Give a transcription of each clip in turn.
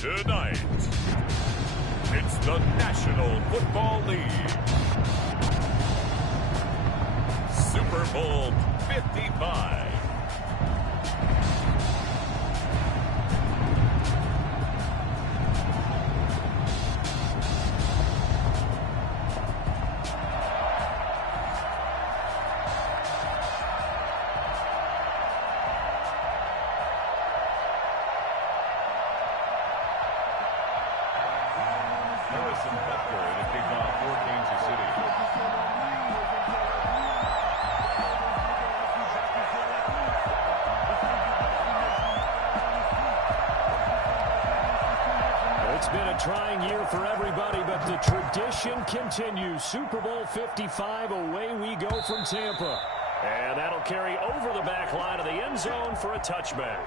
Tonight, it's the National Football League. Super Bowl 55. It's been a trying year for everybody, but the tradition continues. Super Bowl 55, away we go from Tampa. And that'll carry over the back line of the end zone for a touchback.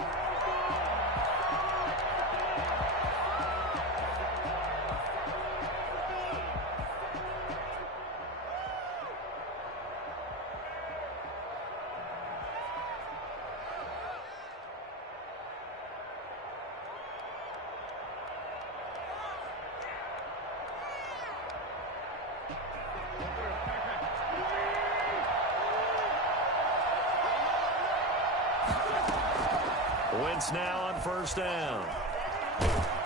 Wentz now on first down.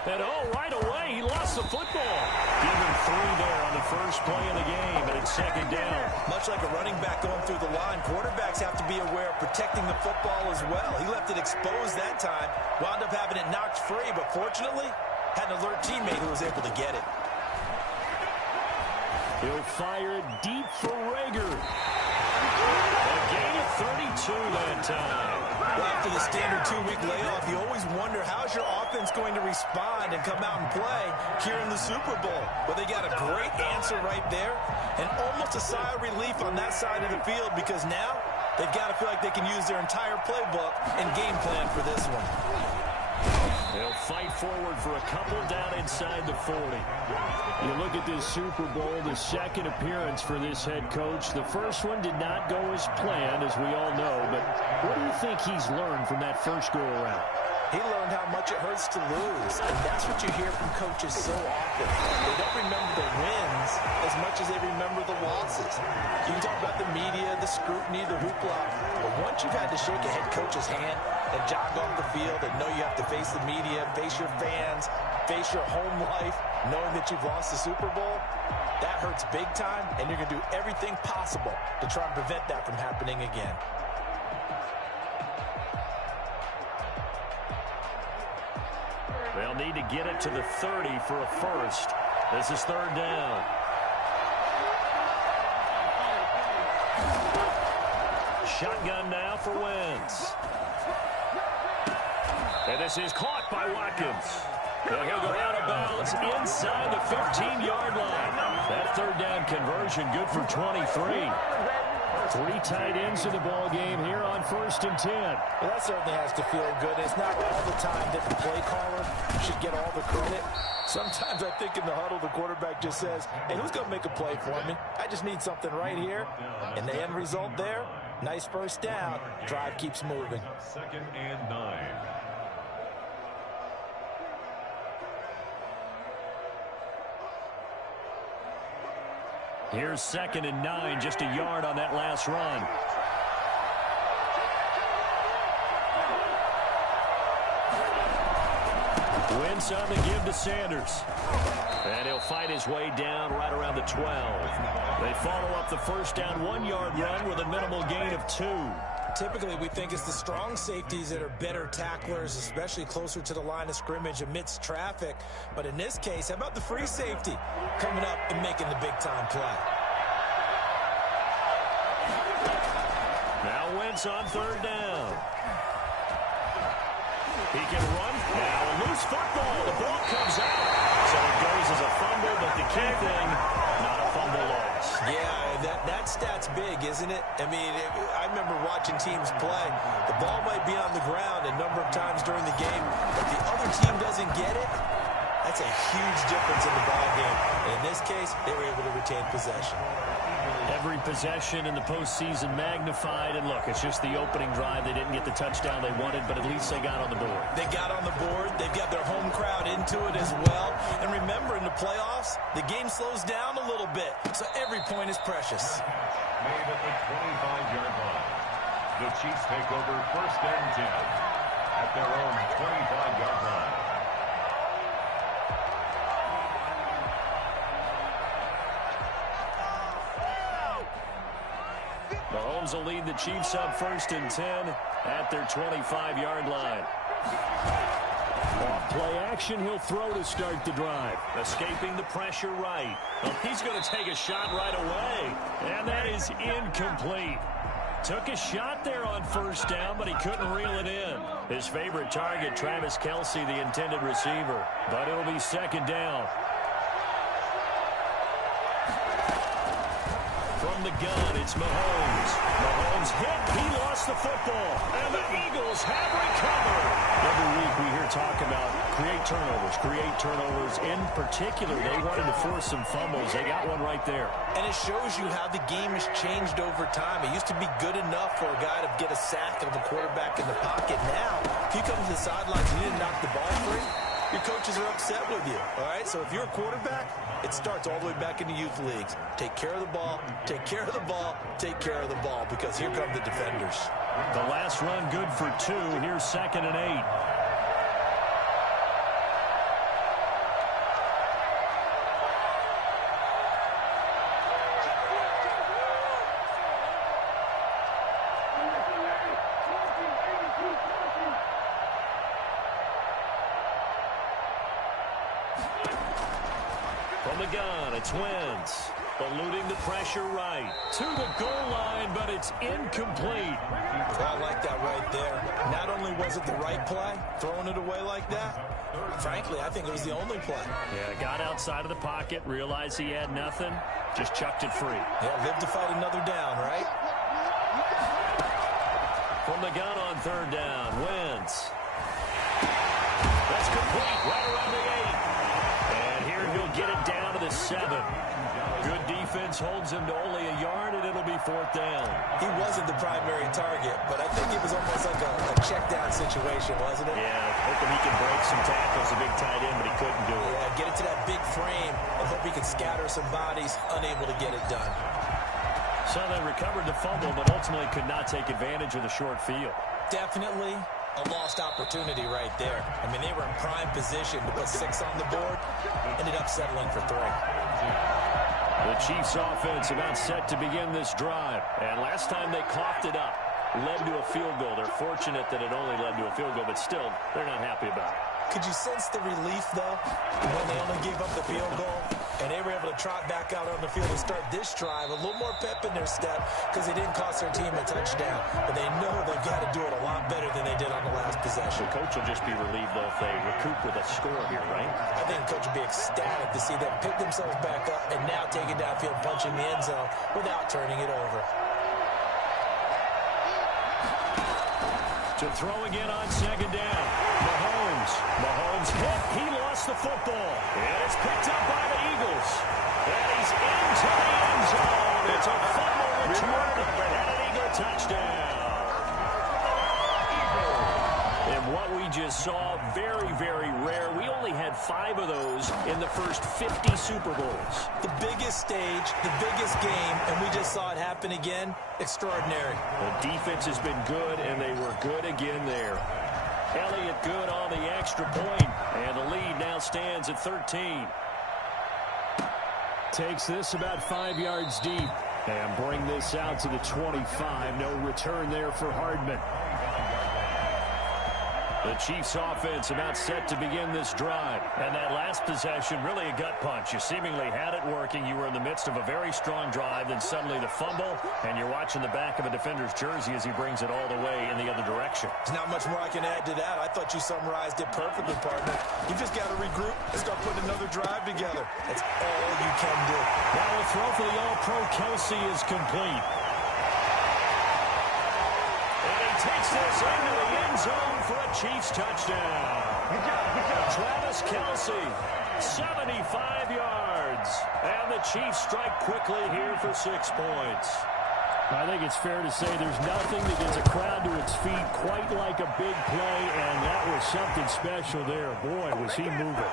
And right away, he lost the football. Give him 3 there on the first play of the game, and it's second down. Much like a running back going through the line, quarterbacks have to be aware of protecting the football as well. He left it exposed that time, wound up having it knocked free, but fortunately, had an alert teammate who was able to get it. He'll fire it deep for Rager. A gain of 32 that time. Well, after the standard 2-week layoff, you always wonder how's your offense going to respond and come out and play here in the Super Bowl. Well, they got a great answer right there and almost a sigh of relief on that side of the field because now they've got to feel like they can use their entire playbook and game plan for this one. They'll fight forward for a couple down inside the 40. You look at this Super Bowl, the second appearance for this head coach. The first one did not go as planned, as we all know, but what do you think he's learned from that first go-around? He learned how much it hurts to lose, and that's what you hear from coaches so often. They don't remember the wins as much as they remember the losses. You can talk about the media, the scrutiny, the hoopla, but once you've had to shake a head coach's hand and jog off the field and know you have to face the media, face your fans, face your home life, knowing that you've lost the Super Bowl, that hurts big time, and you're going to do everything possible to try and prevent that from happening again. They'll need to get it to the 30 for a first. This is third down. Shotgun now for Wentz. And this is caught by Watkins. Well, he'll go out of bounds inside the 15-yard line. That third down conversion good for 23. 3 tight ends in the ball game here on 1st and 10. Well, that certainly has to feel good. It's not all the time that the play caller should get all the credit. Sometimes I think in the huddle, the quarterback just says, hey, who's going to make a play for me? I just need something right here. And the end result there, nice first down. Drive keeps moving. 2nd and 9. Here's 2nd and 9, just a yard on that last run. Wentz on the give to Sanders. And he'll fight his way down right around the 12. They follow up the first down 1-yard run with a minimal gain of 2. Typically, we think it's the strong safeties that are better tacklers, especially closer to the line of scrimmage amidst traffic. But in this case, how about the free safety coming up and making the big-time play? Now Wentz on third down. He can run. Now a loose football. The ball comes out. So it goes as a fumble, but the key thing, not a fumble loss. Yeah, that stat's big, isn't it? I mean, I remember watching teams play. The ball might be on the ground a number of times during the game, but the other team doesn't get it. That's a huge difference in the ball game. And in this case, they were able to retain possession. Every possession in the postseason magnified. And look, it's just the opening drive. They didn't get the touchdown they wanted, but at least they got on the board. They got on the board. They've got their home crowd into it as well. And remember, in the playoffs, the game slows down a little bit. So every point is precious. Made at the 25-yard line. The Chiefs take over 1st and 10 at their own 25-yard line. Mahomes will lead the Chiefs up 1st and 10 at their 25-yard line. Off play action, he'll throw to start the drive. Escaping the pressure right. Well, he's going to take a shot right away. And that is incomplete. Took a shot there on 1st down, but he couldn't reel it in. His favorite target, Travis Kelce, the intended receiver. But it'll be 2nd down. From the gun, it's Mahomes. Mahomes hit. He lost the football. And the Eagles have recovered. Every week we hear talk about create turnovers. In particular, they wanted to force some fumbles. They got one right there. And it shows you how the game has changed over time. It used to be good enough for a guy to get a sack of a quarterback in the pocket. Now, if you come to the sidelines and you didn't knock the ball free, your coaches are upset with you, all right? So if you're a quarterback, it starts all the way back in the youth leagues. Take care of the ball, take care of the ball, take care of the ball, because here come the defenders. The last run good for 2. Here's 2nd and 8. From the gun, it's Wentz. Eluding the pressure right. To the goal line, but it's incomplete. I like that right there. Not only was it the right play, throwing it away like that, frankly, I think it was the only play. Yeah, got outside of the pocket, realized he had nothing, just chucked it free. Yeah, live to fight another down, right? From the gun on 3rd down, Wentz. That's complete, right around the 8. And here he'll get it down to the 7. Good defense holds him to only a yard, and it'll be 4th down. He wasn't the primary target, but I think it was almost like a check-down situation, wasn't it? Yeah, hoping he can break some tackles, a big tight end, but he couldn't do it. Yeah, get it to that big frame and hope he can scatter some bodies, unable to get it done. So they recovered the fumble, but ultimately could not take advantage of the short field. Definitely a lost opportunity right there. I mean, they were in prime position to put 6 on the board, ended up settling for 3. The Chiefs offense about set to begin this drive. And last time they coughed it up, led to a field goal. They're fortunate that it only led to a field goal, but still, they're not happy about it. Could you sense the relief, though, when they only gave up the field goal? And they were able to trot back out on the field and start this drive. A little more pep in their step because they didn't cost their team a touchdown. But they know they've got to do it a lot better than they did on the last possession. The coach will just be relieved, though, if they recoup with a score here, right? I think the coach will be ecstatic to see them pick themselves back up and now take it downfield, punching the end zone without turning it over. To throw again on 2nd down. Mahomes hit. He lost the football. And it's picked up by the Eagles. And he's into the end zone. It's a fumble return and an Eagle touchdown. And what we just saw, very, very rare. We only had 5 of those in the first 50 Super Bowls. The biggest stage, the biggest game, and we just saw it happen again. Extraordinary. The defense has been good, and they were good again there. Elliott good on the extra point, and the lead now stands at 13. Takes this about 5 yards deep, and bring this out to the 25. No return there for Hardman. The Chiefs offense about set to begin this drive. And that last possession, really a gut punch. You seemingly had it working. You were in the midst of a very strong drive. Then suddenly the fumble. And you're watching the back of a defender's jersey as he brings it all the way in the other direction. There's not much more I can add to that. I thought you summarized it perfectly, partner. You just got to regroup and start putting another drive together. That's all you can do. Now the throw for the All-Pro Kelce is complete. And he takes this into the end zone for a Chiefs touchdown. Travis Kelce, 75 yards. And the Chiefs strike quickly here for 6 points. I think it's fair to say there's nothing that gets a crowd to its feet quite like a big play, and that was something special there. Boy, was he moving.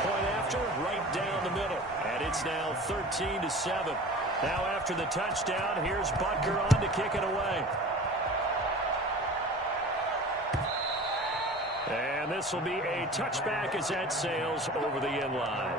Point after, right down the middle. And it's now 13-7. Now after the touchdown, here's Butker on to kick it away. And this will be a touchback as that sails over the end line.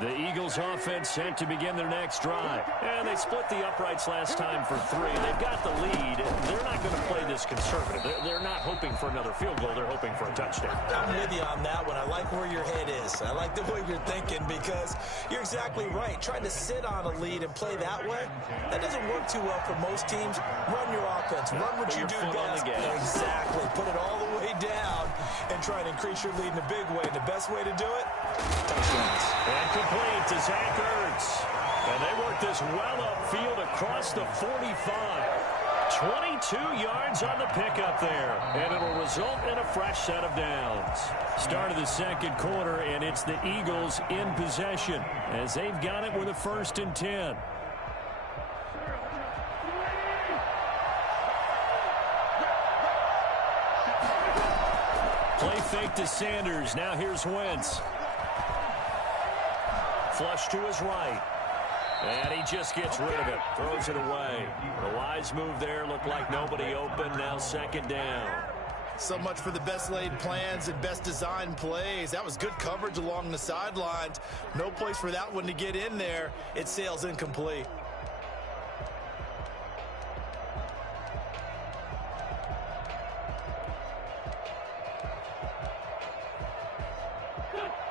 The Eagles offense set to begin their next drive. And they split the uprights last time for 3. They've got the lead. They're not going to play this conservative. They're not hoping for another field goal. They're hoping for a touchdown. I'm with you on that one. I like where your head is. I like the way you're thinking because you're exactly right. Trying to sit on a lead and play that way, that doesn't work too well for most teams. Run your offense. Run what you do best. Exactly. Put it all the way down and try to increase your lead in a big way. And the best way to do it, touchdowns. And complete to Zach Ertz. And they work this well upfield across the 45. 22 yards on the pickup there. And it'll result in a fresh set of downs. Start of the second quarter, and it's the Eagles in possession as they've got it with a 1st and 10. Play fake to Sanders. Now here's Wentz. Flush to his right. And he just gets rid of it. Throws it away. The wise move there. Looked like nobody open. Now 2nd down. So much for the best laid plans and best designed plays. That was good coverage along the sidelines. No place for that one to get in there. It sails incomplete.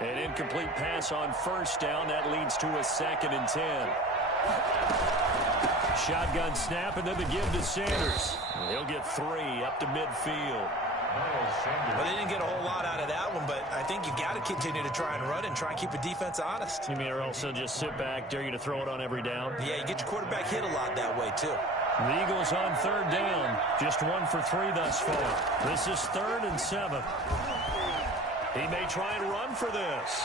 An incomplete pass on 1st down. That leads to a 2nd and 10. Shotgun snap, and then the give to Sanders. He'll get 3 up to midfield. Well, they didn't get a whole lot out of that one, but I think you got to continue to try and run and try and keep the defense honest. You mean or also just sit back, dare you to throw it on every down? Yeah, you get your quarterback hit a lot that way, too. The Eagles on 3rd down. Just 1 for 3 thus far. This is 3rd and 7. He may try and run for this.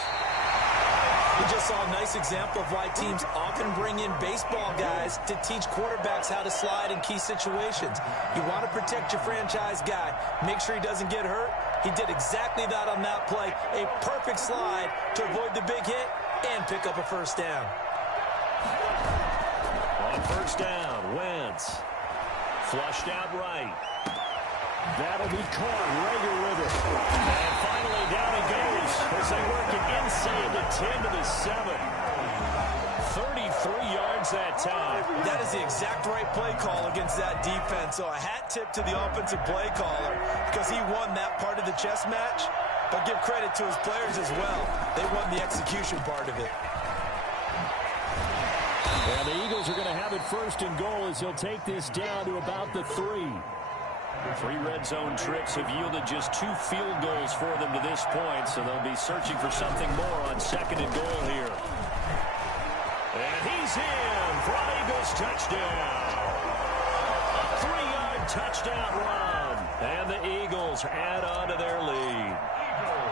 We just saw a nice example of why teams often bring in baseball guys to teach quarterbacks how to slide in key situations. You want to protect your franchise guy. Make sure he doesn't get hurt. He did exactly that on that play. A perfect slide to avoid the big hit and pick up a 1st down. On 1st down, Wentz. Flushed out right. That'll be caught. Rager with it. And finally down he goes as they work it inside the 10 to the 7. 33 yards that time. That is the exact right play call against that defense. So a hat tip to the offensive play caller because he won that part of the chess match. But give credit to his players as well. They won the execution part of it. And the Eagles are going to have it 1st and goal as he'll take this down to about the 3. 3 red zone trips have yielded just 2 field goals for them to this point, so they'll be searching for something more on 2nd and goal here. And he's in for an Eagles touchdown. 3-yard touchdown run. And the Eagles add on to their lead.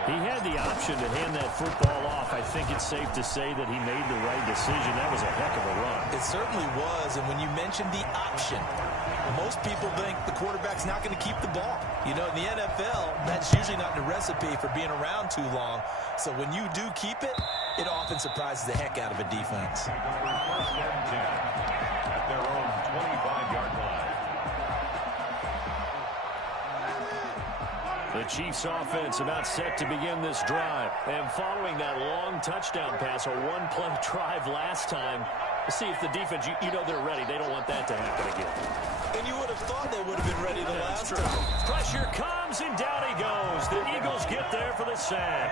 He had the option to hand that football off. I think it's safe to say that he made the right decision. That was a heck of a run. It certainly was, and when you mentioned the option, most people think the quarterback's not going to keep the ball. You know, in the NFL, that's usually not the recipe for being around too long. So when you do keep it, it often surprises the heck out of a defense. 1st and 10 at their own 25-yard line. The Chiefs offense about set to begin this drive. And following that long touchdown pass, a 1-play drive last time, let's see if the defense, you know they're ready. They don't want that to happen again. And you would have thought they would have been ready the last time. Pressure comes, and down he goes. The Eagles get there for the sack.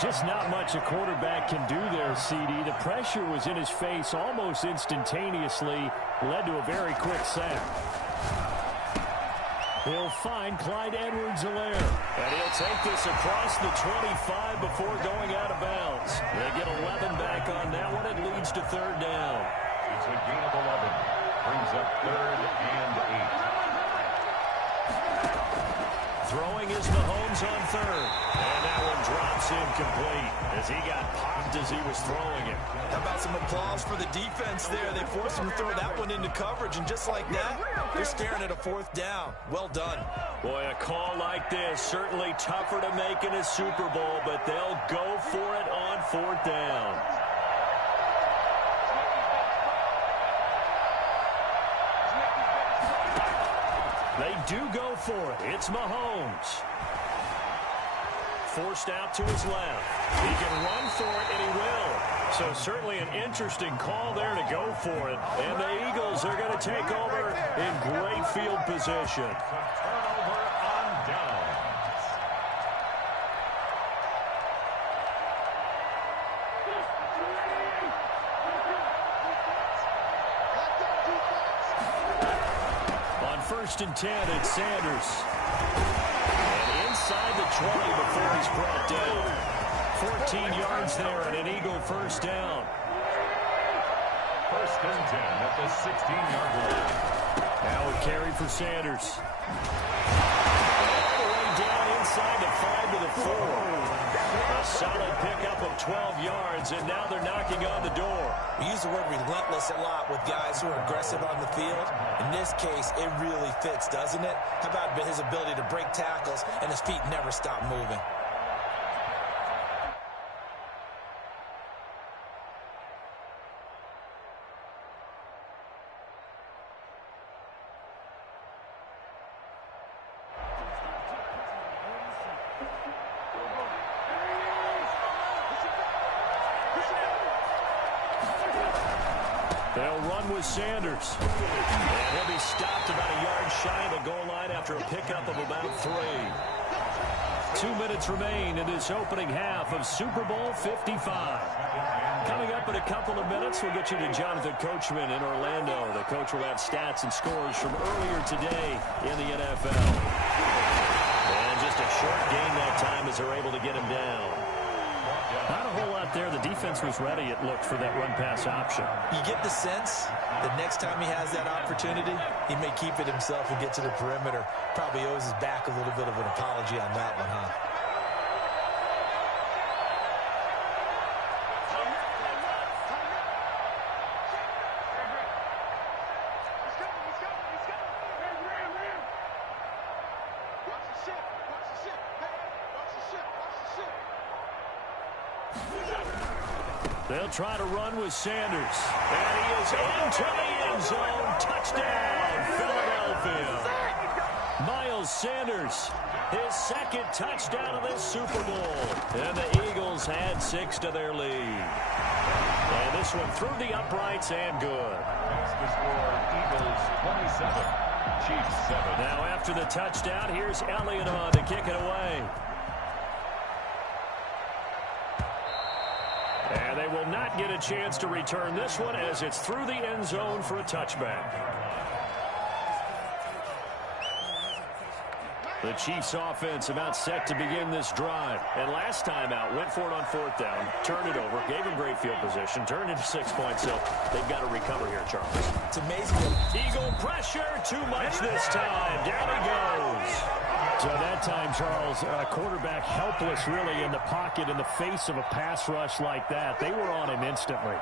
Just not much a quarterback can do there, CD. The pressure was in his face almost instantaneously, led to a very quick sack. He'll find Clyde Edwards-Helaire. And he'll take this across the 25 before going out of bounds. They get 11 back on that one. It leads to 3rd down. It's a gain of 11. Brings up 3rd and 8. Throwing is Mahomes on 3rd. And that one drops incomplete as he got popped as he was throwing it. How about some applause for the defense there? They forced him to throw that one into coverage, and just like that, they're staring at a 4th down. Well done. Boy, a call like this, certainly tougher to make in a Super Bowl, but they'll go for it on 4th down. They do go for it. It's Mahomes. Forced out to his left. He can run for it, and he will. So certainly an interesting call there to go for it. And the Eagles are going to take over in great field position. Turnover on downs. On 1st and 10, it's Sanders. And inside the 20 before he's brought down. 14 yards there and an Eagle 1st down. 1st and 10 at the 16-yard line. Now a carry for Sanders. All the way down inside the 5 to the 4. A solid pickup of 12 yards, and now they're knocking on the door. We use the word relentless a lot with guys who are aggressive on the field. In this case, it really fits, doesn't it? How about his ability to break tackles and his feet never stop moving? They'll run with Sanders. And he'll be stopped about a yard shy of the goal line after a pickup of about 3. 2 minutes remain in this opening half of Super Bowl 55. Coming up in a couple of minutes, we'll get you to Jonathan Coachman in Orlando. The coach will have stats and scores from earlier today in the NFL. And just a short gain that time as they're able to get him down. Not a whole lot there. The defense was ready, it looked, for that run-pass option. You get the sense that next time he has that opportunity, he may keep it himself and get to the perimeter. Probably owes his back a little bit of an apology on that one, huh? They'll try to run with Sanders. And he is into the end zone. Touchdown, Philadelphia. Miles Sanders, his 2nd touchdown of this Super Bowl. And the Eagles add 6 to their lead. And this one through the uprights and good. That's the score. Eagles 27, Chiefs 7. Now after the touchdown, here's Elliott on to kick it away. And they will not get a chance to return this one as it's through the end zone for a touchback. The Chiefs offense about set to begin this drive. And last time out, went for it on 4th down, turned it over, gave him great field position, turned into 6 points, so they've got to recover here, Charles. It's amazing. Eagle pressure, too much this time. Down he goes. So that time, Charles, quarterback helpless really in the pocket in the face of a pass rush like that. They were on him instantly.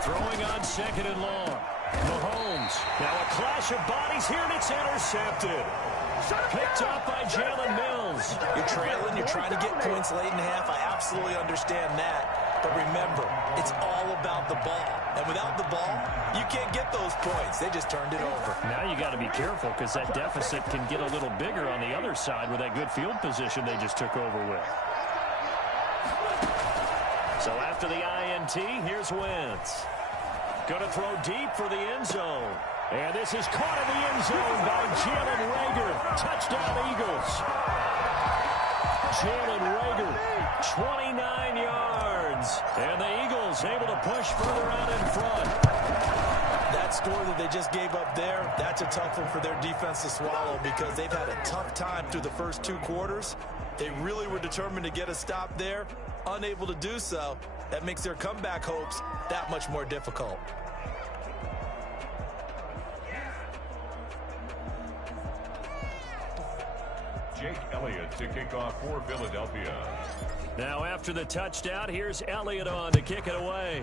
Throwing on 2nd and long. Mahomes. Now a clash of bodies here, and it's intercepted. Picked up by Jalen Mills. You're trailing, you're trying to get points late in the half. I absolutely understand that. But remember, it's all about the ball. And without the ball, you can't get those points. They just turned it over. Now you got to be careful because that deficit can get a little bigger on the other side with that good field position they just took over with. So after the INT, here's Wentz. Going to throw deep for the end zone. And this is caught in the end zone by Jalen Reagor. Touchdown, Eagles. Jalen Reagor, 29 yards. And the Eagles able to push further out in front. That score that they just gave up there, that's a tough one for their defense to swallow because they've had a tough time through the first 2 quarters. They really were determined to get a stop there, unable to do so. That makes their comeback hopes that much more difficult. Jake Elliott to kick off for Philadelphia. Now after the touchdown, here's Elliott on to kick it away.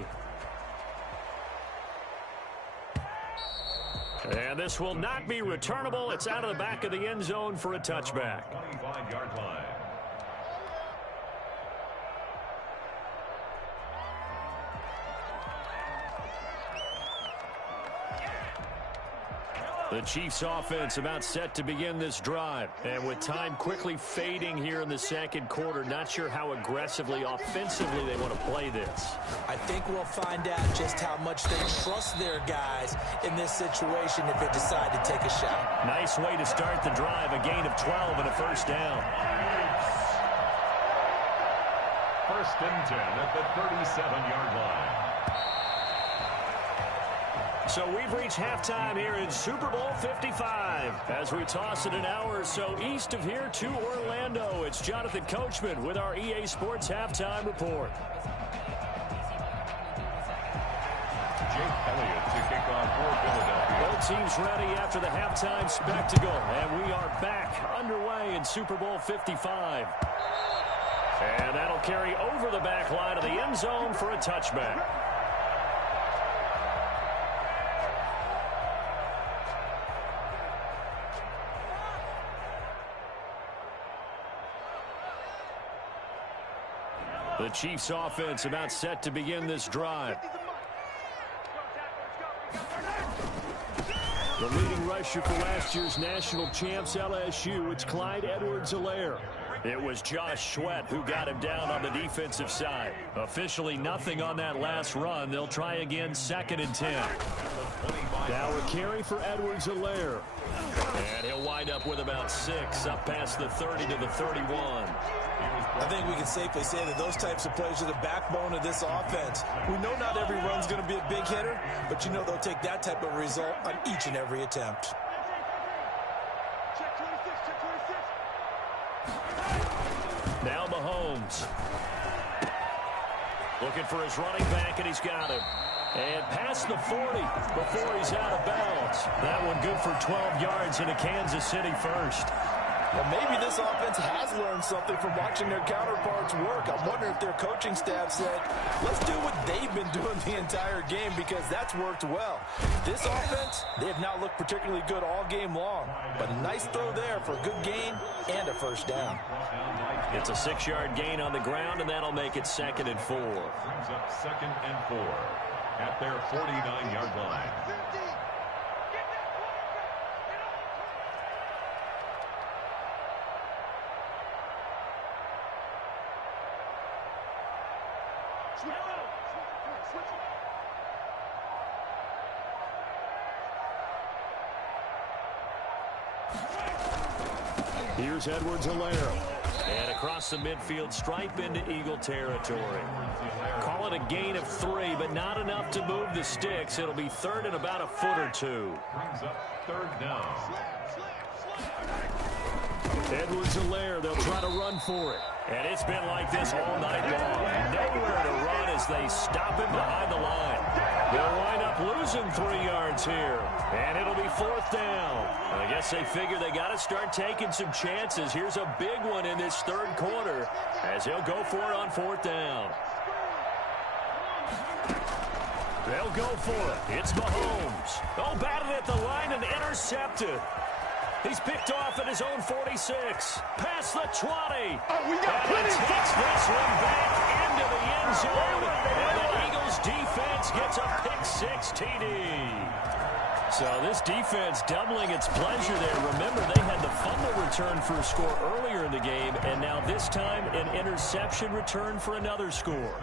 And this will not be returnable. It's out of the back of the end zone for a touchback. 25-yard line. The Chiefs offense about set to begin this drive. And with time quickly fading here in the second quarter, not sure how aggressively, offensively they want to play this. I think we'll find out just how much they trust their guys in this situation if they decide to take a shot. Nice way to start the drive, a gain of 12 and a first down. First and 10 at the 37-yard line. So we've reached halftime here in Super Bowl 55. As we toss it an hour or so east of here to Orlando, it's Jonathan Coachman with our EA Sports Halftime Report. Jake Elliott to kick off for Philadelphia. Both teams ready after the halftime spectacle. And we are back underway in Super Bowl 55. And that'll carry over the back line of the end zone for a touchback. The Chiefs offense about set to begin this drive. The leading rusher for last year's national champs LSU, it's Clyde Edwards-Helaire. It was Josh Sweat who got him down on the defensive side. Officially nothing on that last run. They'll try again 2nd and 10. Now a carry for Edwards-Helaire. And he'll wind up with about 6 up past the 30 to the 31. I think we can safely say that those types of plays are the backbone of this offense. We know not every run's going to be a big hitter, but you know they'll take that type of result on each and every attempt. Now Mahomes. Looking for his running back, and he's got him. And past the 40 before he's out of bounds. That one good for 12 yards into Kansas City first. Well, maybe this offense has learned something from watching their counterparts work. I'm wondering if their coaching staff said, let's do what they've been doing the entire game because that's worked well. This offense, they have not looked particularly good all game long. But a nice throw there for a good gain and a first down. It's a 6-yard gain on the ground, and that'll make it 2nd and 4. Brings up 2nd and 4 at their 49-yard line. Here's Edwards-Helaire. And across the midfield stripe into Eagle territory. Call it a gain of 3, but not enough to move the sticks. It'll be 3rd and about a foot or 2. Brings up 3rd down. Edwards-Helaire, they'll try to run for it. And it's been like this all night long. Nowhere to run as they stop him behind the line. They'll wind up losing 3 yards here. And it'll be 4th down. I guess they figure they got to start taking some chances. Here's a big one in this 3rd quarter as he'll go for it on 4th down. They'll go for it. It's Mahomes. Oh, batted at the line and intercepted. He's picked off at his own 46. Past the 20. Oh, we got and he takes this one back into the end zone. And the Eagles defense gets a pick-6 TD. So this defense doubling its pleasure there. Remember, they had the fumble return for a score earlier in the game, and now this time an interception return for another score.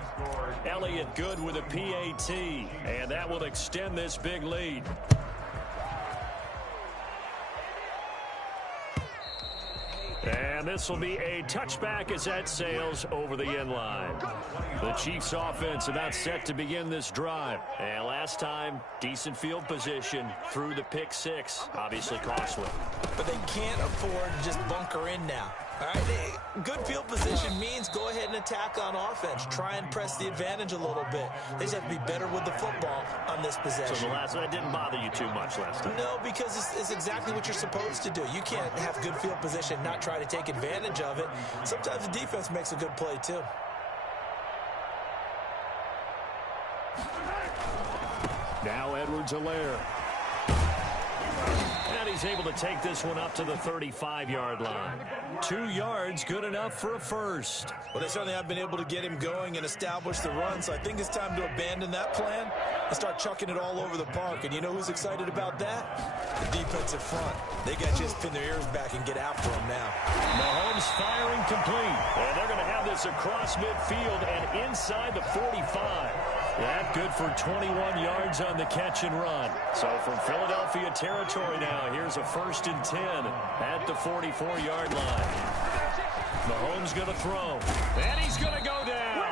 Elliott good with a PAT, and that will extend this big lead. And And this will be a touchback as that sails over the end line. The Chiefs offense about set to begin this drive. And last time, decent field position through the pick six. Obviously costly. But they can't afford to just bunker in now. All right, good field position means go ahead and attack on offense. Try and press the advantage a little bit. They just have to be better with the football on this possession. So that didn't bother you too much last time? No, because it's exactly what you're supposed to do. You can't have good field position and not try to take advantage of it. Sometimes the defense makes a good play, too. Now Edwards-Helaire. And he's able to take this one up to the 35-yard line. 2 yards, good enough for a first. Well, they certainly have been able to get him going and establish the run, so I think it's time to abandon that plan and start chucking it all over the park. And you know who's excited about that? The defensive front. They got to just pin their ears back and get after him now. Mahomes firing complete. And they're going to have this across midfield and inside the 45. That good for 21 yards on the catch and run. So from Philadelphia territory now, here's a 1st and 10 at the 44-yard line. Mahomes going to throw. And he's going to go down.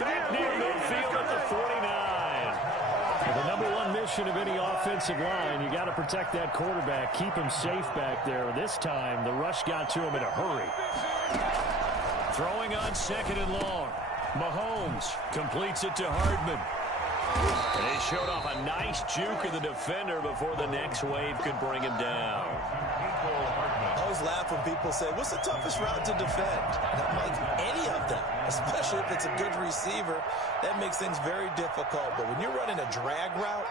Back near midfield at the 49. The number one mission of any offensive line, you got to protect that quarterback, keep him safe back there. This time, the rush got to him in a hurry. Throwing on 2nd and long. Mahomes completes it to Hardman. And he showed off a nice juke of the defender before the next wave could bring him down. I always laugh when people say, what's the toughest route to defend? And I'm like, any of them, especially if it's a good receiver. That makes things very difficult. But when you're running a drag route,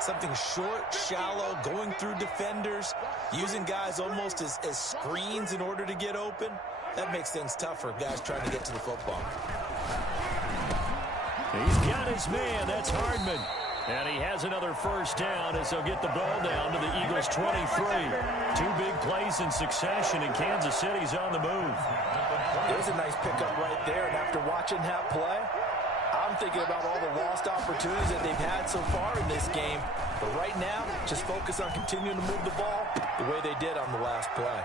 something short, shallow, going through defenders, using guys almost as screens in order to get open, that makes things tougher, guys trying to get to the football. He's got his man. That's Hardman. And he has another first down as they'll get the ball down to the Eagles' 23. 2 big plays in succession, and Kansas City's on the move. There's a nice pickup right there, and after watching that play, I'm thinking about all the lost opportunities that they've had so far in this game. But right now, just focus on continuing to move the ball the way they did on the last play.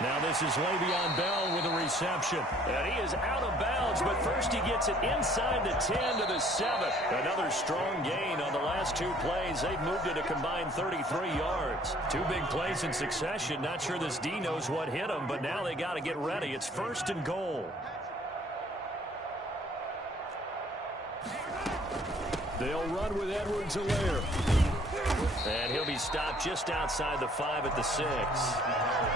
Now this is Le'Veon Bell with a reception. And he is out of bounds, but first he gets it inside the 10 to the 7. Another strong gain on the last 2 plays. They've moved it a combined 33 yards. 2 big plays in succession. Not sure this D knows what hit him, but now they got to get ready. It's 1st and goal. They'll run with Edwards-Helaire. And he'll be stopped just outside the 5 at the 6.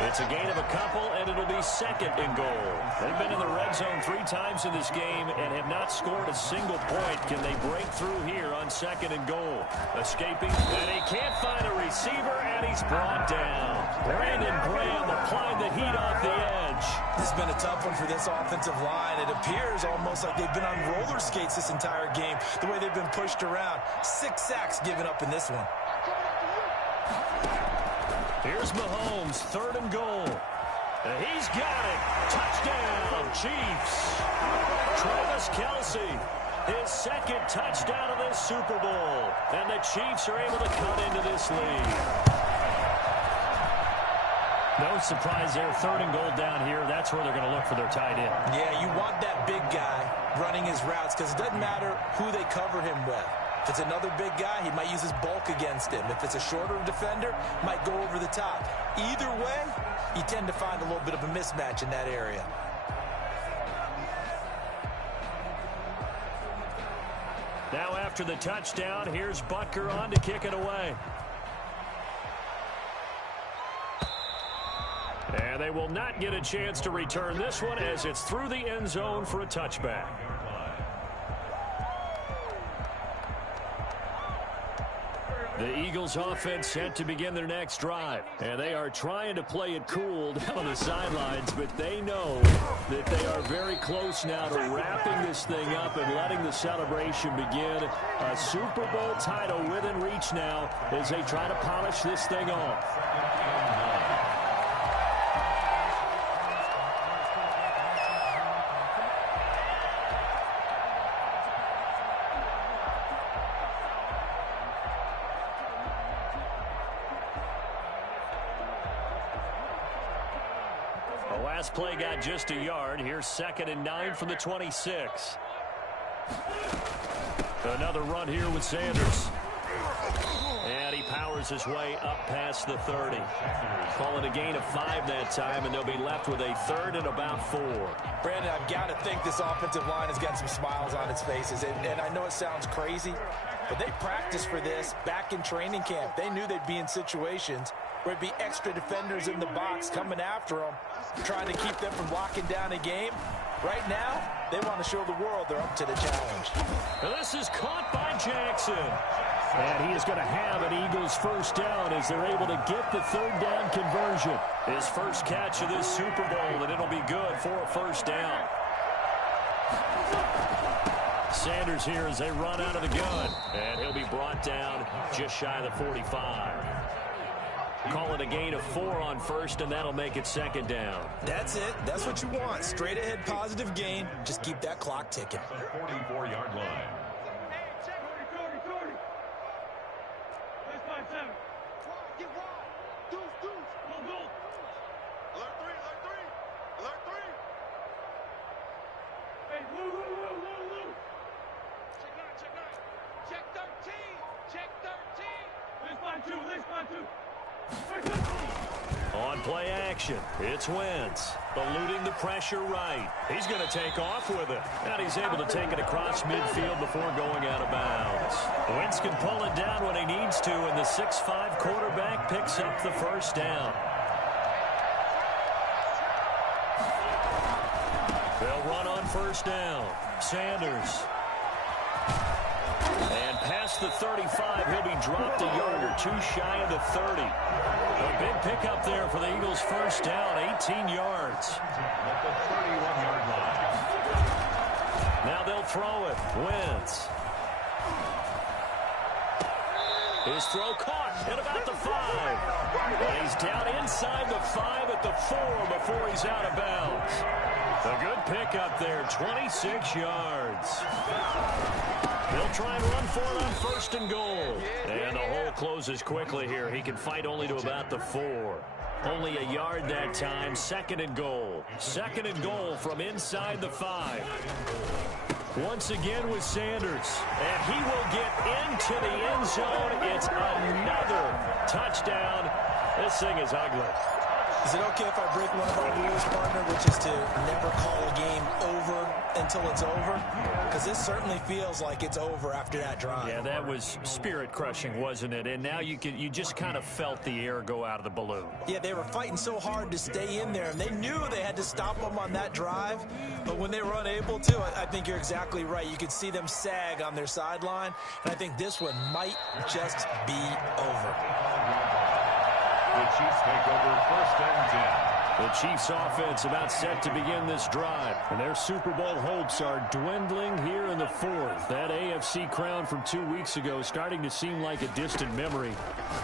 It's a gain of a couple, and it'll be 2nd and goal. They've been in the red zone 3 times in this game and have not scored a single point. Can they break through here on 2nd and goal? Escaping, and he can't find a receiver, and he's brought down. Brandon Graham applying the heat off the edge. This has been a tough one for this offensive line. It appears almost like they've been on roller skates this entire game, the way they've been pushed around. 6 sacks given up in this one. Here's Mahomes, 3rd and goal. He's got it. Touchdown, Chiefs. Travis Kelce, his 2nd touchdown of this Super Bowl. And the Chiefs are able to cut into this lead. No surprise there, 3rd and goal down here. That's where they're going to look for their tight end. Yeah, you want that big guy running his routes because it doesn't matter who they cover him with. If it's another big guy, he might use his bulk against him. If it's a shorter defender, might go over the top. Either way, you tend to find a little bit of a mismatch in that area. Now after the touchdown, here's Butker on to kick it away. And they will not get a chance to return this one as it's through the end zone for a touchback. The Eagles offense set to begin their next drive. And they are trying to play it cool down on the sidelines, but they know that they are very close now to wrapping this thing up and letting the celebration begin. A Super Bowl title within reach now as they try to polish this thing off. Last play got just a yard. Here's 2nd and 9 from the 26. Another run here with Sanders. And he powers his way up past the 30. Call it a gain of 5 that time, and they'll be left with a 3rd and about 4. Brandon, I've got to think this offensive line has got some smiles on its faces. And I know it sounds crazy, but they practiced for this back in training camp. They knew they'd be in situations where it'd be extra defenders in the box coming after them, trying to keep them from locking down a game. Right now, they want to show the world they're up to the challenge. Now this is caught by Jackson. And he is going to have an Eagles first down as they're able to get the 3rd down conversion. His first catch of this Super Bowl, and it'll be good for a first down. Sanders here as they run out of the gun. And he'll be brought down just shy of the 45. Call it a gain of 4 on first, and that'll make it 2nd down. That's it. That's what you want. Straight ahead positive gain. Just keep that clock ticking. 44-yard line. On play action, it's Wentz, eluding the pressure right. He's going to take off with it. And he's able to take it across midfield before going out of bounds. Wentz can pull it down when he needs to, and the 6'5" quarterback picks up the first down. They'll run on first down. Sanders. And past the 35, he'll be dropped a yard or 2 shy of the 30. A big pickup there for the Eagles' first down, 18 yards. At the 31-yard line. Now they'll throw it. Wentz. His throw caught at about the 5. And he's down inside the 5 at the 4 before he's out of bounds. A good pickup there, 26 yards. They'll try and run for it on 1st and goal. And the hole closes quickly here. He can fight only to about the 4. Only a yard that time. 2nd and goal. 2nd and goal from inside the 5. Once again with Sanders. And he will get into the end zone. It's another touchdown. This thing is ugly. Is it okay if I break one of our rules, partner, which is to never call a game over until it's over? Because this certainly feels like it's over after that drive. Yeah, that was spirit-crushing, wasn't it? And now you just kind of felt the air go out of the balloon. Yeah, they were fighting so hard to stay in there, and they knew they had to stop them on that drive. But when they were unable to, I think you're exactly right. You could see them sag on their sideline, and I think this one might just be over. The Chiefs take over 1st and 10. The Chiefs offense about set to begin this drive. And their Super Bowl hopes are dwindling here in the 4th. That AFC crown from 2 weeks ago is starting to seem like a distant memory.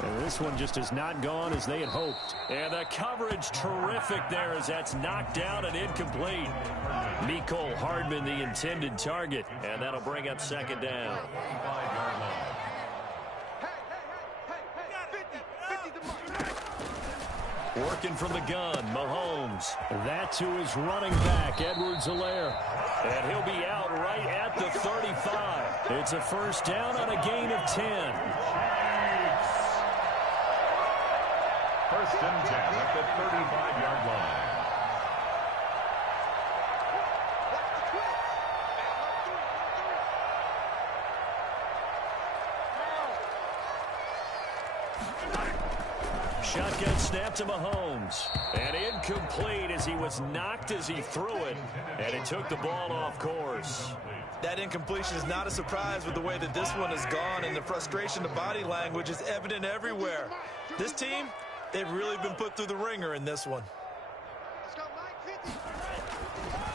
And this one just has not gone as they had hoped. And the coverage terrific there as that's knocked down and incomplete. Mecole Hardman the intended target. And that'll bring up 2nd down. 55-yard line. Working from the gun, Mahomes. That to his running back, Edwards-Helaire. And he'll be out right at the 35. It's a first down on a gain of 10. 1st and 10 at the 35-yard line. Shotgun snap to Mahomes. And incomplete as he was knocked as he threw it. And it took the ball off course. That incompletion is not a surprise with the way that this one has gone, and the frustration, the body language is evident everywhere. This team, they've really been put through the ringer in this one.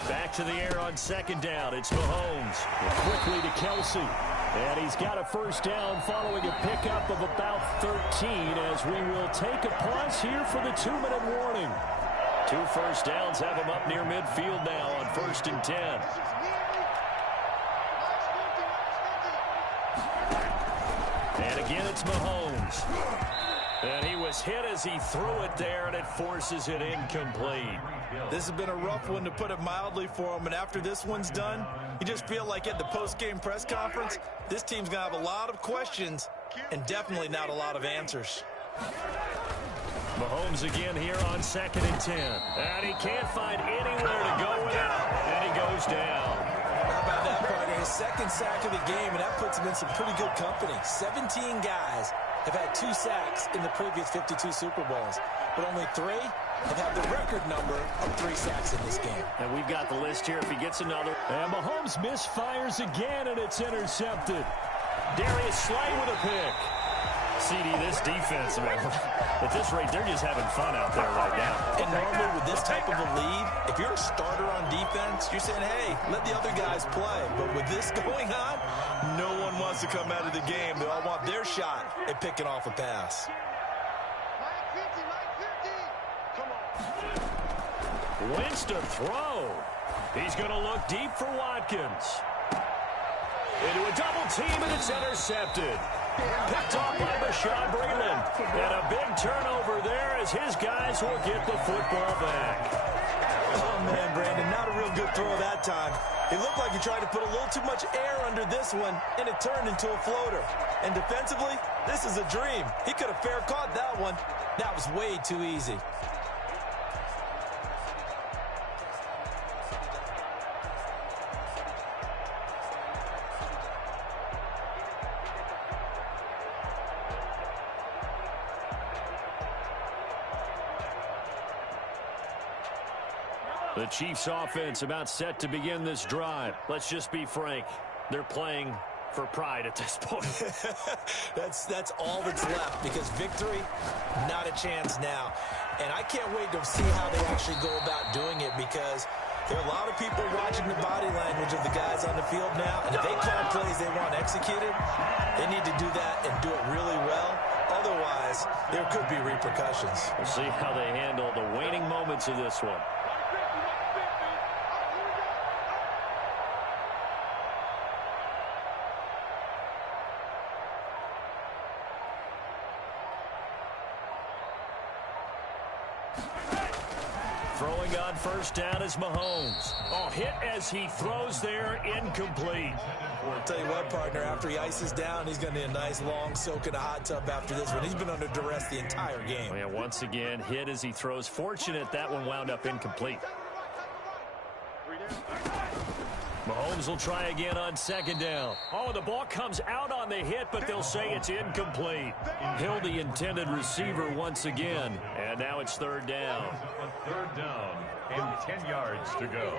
Back to the air on 2nd down. It's Mahomes. Quickly to Kelsey. And he's got a first down following a pickup of about 13 as we will take a pause here for the 2-minute warning. 2 first downs have him up near midfield now on 1st and 10. And again, it's Mahomes. And he was hit as he threw it there, and it forces it incomplete. This has been a rough one, to put it mildly, for him. And after this one's done, you just feel like at the post-game press conference, this team's going to have a lot of questions and definitely not a lot of answers. Mahomes again here on 2nd and 10. And he can't find anywhere to go with it. And he goes down. How about that, partner? His 2nd sack of the game, and that puts him in some pretty good company. 17 guys have had 2 sacks in the previous 52 Super Bowls, but only 3 have had the record number of 3 sacks in this game. And we've got the list here if he gets another. And Mahomes misfires again, and it's intercepted. Darius Slay with a pick. CD, this defense, man, at this rate, they're just having fun out there right now. And normally with this type of a lead, if you're a starter on defense, you're saying, hey, let the other guys play. But with this going on, no one wants to come out of the game. They all want their shot at picking off a pass. Wentz to throw. He's going to look deep for Watkins. Into a double team, and it's intercepted. Picked off by Bashaud Breeland. And a big turnover there as his guys will get the football back. Oh, man, Brandon, not a real good throw that time. It looked like he tried to put a little too much air under this one, and it turned into a floater. And defensively, this is a dream. He could have fair caught that one. That was way too easy. The Chiefs offense about set to begin this drive. Let's just be frank. They're playing for pride at this point. That's all that's left, because victory, not a chance now. And I can't wait to see how they actually go about doing it, because there are a lot of people watching the body language of the guys on the field now. And if they call plays they want executed, they need to do that and do it really well. Otherwise, there could be repercussions. We'll see how they handle the waning moments of this one. Throwing on first down is Mahomes. Oh, hit as he throws there, incomplete. Well, I'll tell you what, partner, after he ices down, he's going to need a nice long soak in a hot tub after this one. He's been under duress the entire game. Oh, yeah, once again, hit as he throws. Fortunate that one wound up incomplete. Mahomes will try again on 2nd down. Oh, the ball comes out on the hit, but they'll say it's incomplete. Hill, the intended receiver once again. And now it's 3rd down. 3rd down and 10 yards to go.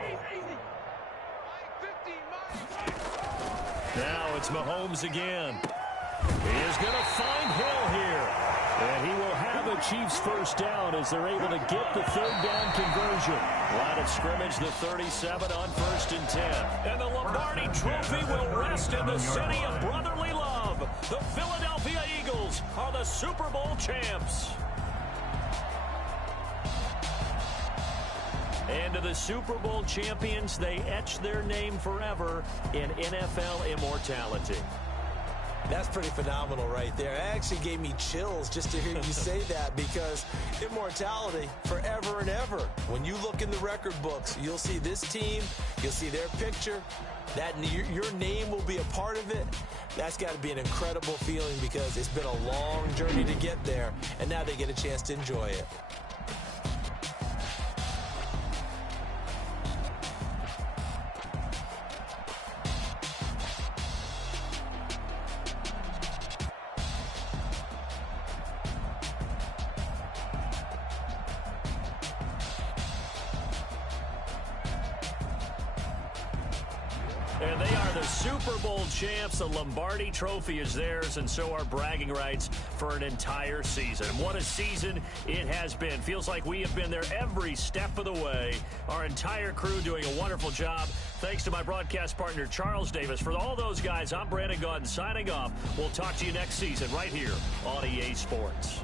Now it's Mahomes again. He is going to find Hill here. And he will have a Chiefs first down as they're able to get the 3rd down conversion. Line of scrimmage, the 37 on 1st and 10. And the Lombardi Trophy will rest in the city of brotherly love. The Philadelphia Eagles are the Super Bowl champs. And to the Super Bowl champions, they etch their name forever in NFL immortality. That's pretty phenomenal right there. It actually gave me chills just to hear you say that, because immortality forever and ever. When you look in the record books, you'll see this team, you'll see their picture, that your name will be a part of it. That's got to be an incredible feeling, because it's been a long journey to get there, and now they get a chance to enjoy it. And they are the Super Bowl champs. The Lombardi Trophy is theirs, and so are bragging rights for an entire season. What a season it has been. Feels like we have been there every step of the way. Our entire crew doing a wonderful job. Thanks to my broadcast partner, Charles Davis. For all those guys, I'm Brandon Gaudin signing off. We'll talk to you next season right here on EA Sports.